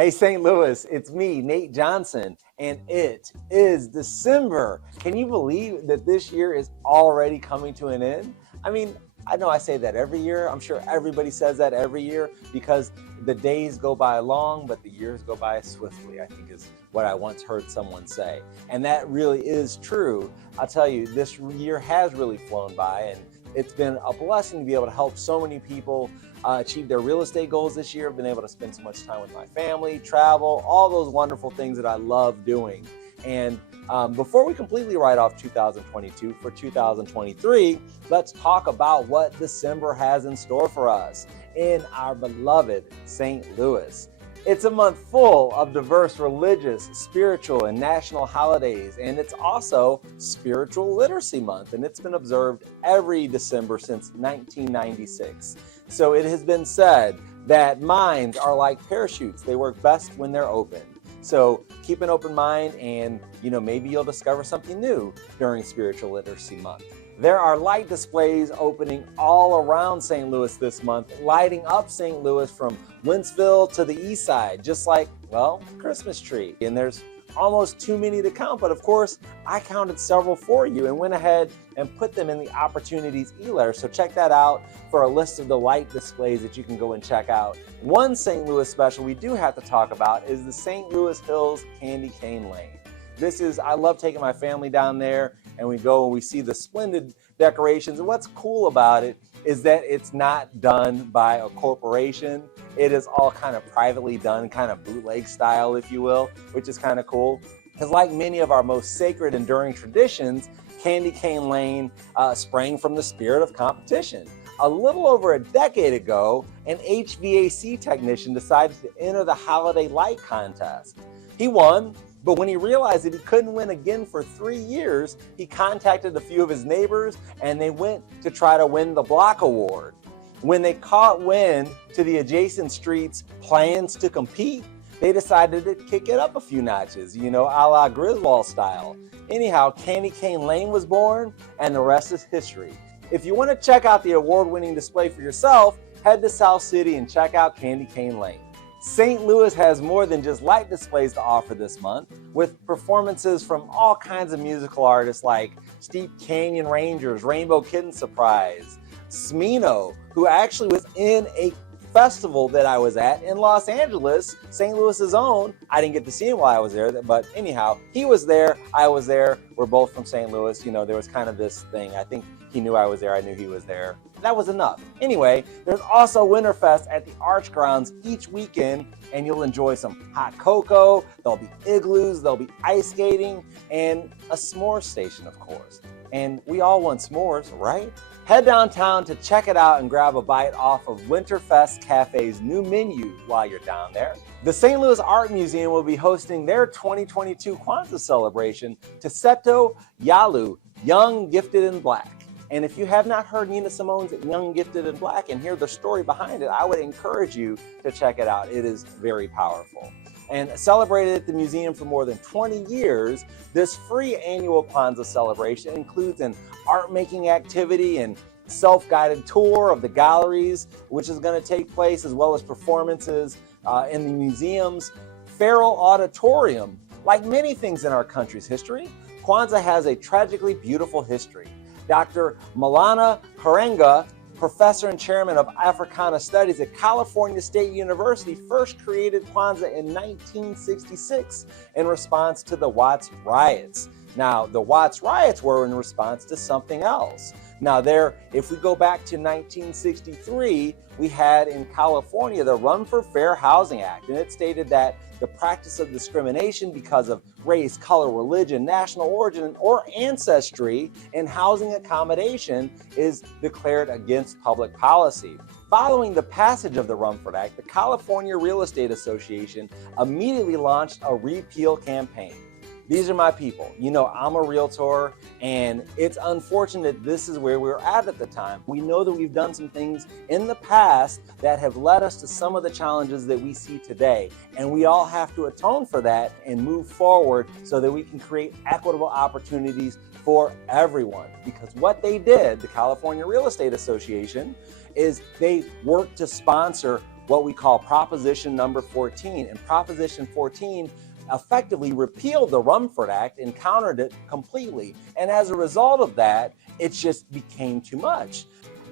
Hey, St. Louis, it's me, Nate Johnson, and it is December. Can you believe that this year is already coming to an end? I mean, I know I say that every year. I'm sure everybody says that every year because the days go by long, but the years go by swiftly, I think is what I once heard someone say. And that really is true. I'll tell you, this year has really flown by, and it's been a blessing to be able to help so many people achieve their real estate goals this year. I've been able to spend so much time with my family, travel, all those wonderful things that I love doing. And before we completely write off 2022 for 2023, let's talk about what December has in store for us in our beloved St. Louis. It's a month full of diverse religious, spiritual, and national holidays, and it's also Spiritual Literacy Month, and it's been observed every December since 1996. So it has been said that minds are like parachutes. They work best when they're open. So keep an open mind and, maybe you'll discover something new during Spiritual Literacy Month. There are light displays opening all around St. Louis this month, lighting up St. Louis from Wentzville to the east side, just like, Christmas tree. And there's almost too many to count, but of course, I counted several for you and went ahead and put them in the Opportunities e-letter. So check that out for a list of the light displays that you can go and check out. One St. Louis special we do have to talk about is the St. Louis Hills Candy Cane Lane. I love taking my family down there, and we go and we see the splendid decorations. And what's cool about it is that it's not done by a corporation. It is all kind of privately done, kind of bootleg style, if you will, which is kind of cool. Because like many of our most sacred, enduring traditions, Candy Cane Lane sprang from the spirit of competition. A little over a decade ago, an HVAC technician decided to enter the Holiday Light Contest. He won, but when he realized that he couldn't win again for 3 years, he contacted a few of his neighbors and they went to try to win the Block Award. When they caught wind to the adjacent streets' plans to compete, they decided to kick it up a few notches, a la Griswold style. Anyhow, Candy Cane Lane was born, and the rest is history. If you want to check out the award-winning display for yourself, head to South City and check out Candy Cane Lane. St. Louis has more than just light displays to offer this month, with performances from all kinds of musical artists like Steep Canyon Rangers, Rainbow Kitten Surprise, Smino, who actually was in a festival that I was at in Los Angeles, St. Louis's own. I didn't get to see him while I was there, but anyhow, he was there, I was there, we're both from St. Louis. There was kind of this thing. I think he knew I was there, I knew he was there. That was enough. Anyway, there's also Winterfest at the Arch Grounds each weekend, and you'll enjoy some hot cocoa, there'll be igloos, there'll be ice skating, and a s'more station, of course. And we all want s'mores, right? Head downtown to check it out and grab a bite off of Winterfest Cafe's new menu while you're down there. The St. Louis Art Museum will be hosting their 2022 Kwanzaa celebration, Teseto Yalu, Young, Gifted, and Black. And if you have not heard Nina Simone's Young, Gifted, and Black and hear the story behind it, I would encourage you to check it out. It is very powerful. And celebrated at the museum for more than 20 years, this free annual Kwanzaa celebration includes an art-making activity and self-guided tour of the galleries, which is going to take place, as well as performances in the museum's Farrell Auditorium. Like many things in our country's history, Kwanzaa has a tragically beautiful history. Dr. Malana Karenga, professor and chairman of Africana Studies at California State University, first created Kwanzaa in 1966 in response to the Watts riots. Now, the Watts riots were in response to something else. Now, if we go back to 1963, we had in California the Run for Fair Housing Act, and it stated that the practice of discrimination because of race, color, religion, national origin, or ancestry in housing accommodation is declared against public policy. Following the passage of the Rumford Act, the California Real Estate Association immediately launched a repeal campaign. These are my people. I'm a realtor, and it's unfortunate this is where we're at the time. We know that we've done some things in the past that have led us to some of the challenges that we see today. And we all have to atone for that and move forward so that we can create equitable opportunities for everyone. Because what they did, the California Real Estate Association, is they worked to sponsor what we call Proposition number 14. And Proposition 14 effectively repealed the Rumford Act and countered it completely. And as a result of that, it just became too much.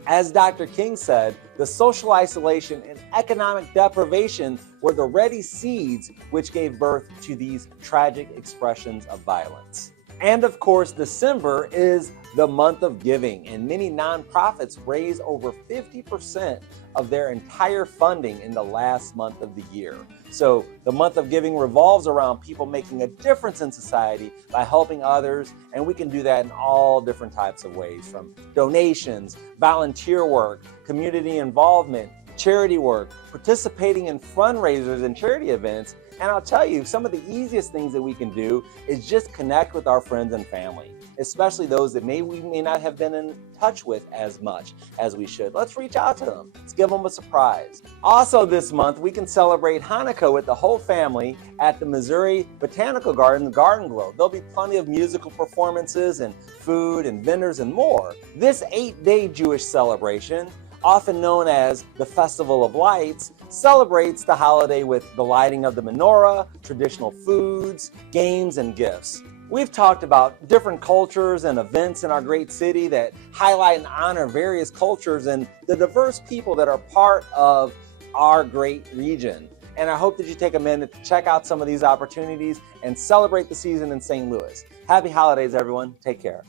As Dr. King said, the social isolation and economic deprivation were the ready seeds which gave birth to these tragic expressions of violence. And of course, December is the month of giving, and many nonprofits raise over 50% of their entire funding in the last month of the year. So the month of giving revolves around people making a difference in society by helping others, and we can do that in all different types of ways, from donations, volunteer work, community involvement, charity work, participating in fundraisers and charity events. And I'll tell you, some of the easiest things that we can do is just connect with our friends and family, especially those that we may not have been in touch with as much as we should. Let's reach out to them. Let's give them a surprise. Also this month, we can celebrate Hanukkah with the whole family at the Missouri Botanical Garden, Garden Glow. There'll be plenty of musical performances and food and vendors and more. This 8-day Jewish celebration, often known as the Festival of Lights, celebrates the holiday with the lighting of the menorah, traditional foods, games, and gifts. We've talked about different cultures and events in our great city that highlight and honor various cultures and the diverse people that are part of our great region. And I hope that you take a minute to check out some of these opportunities and celebrate the season in St. Louis. Happy holidays, everyone. Take care.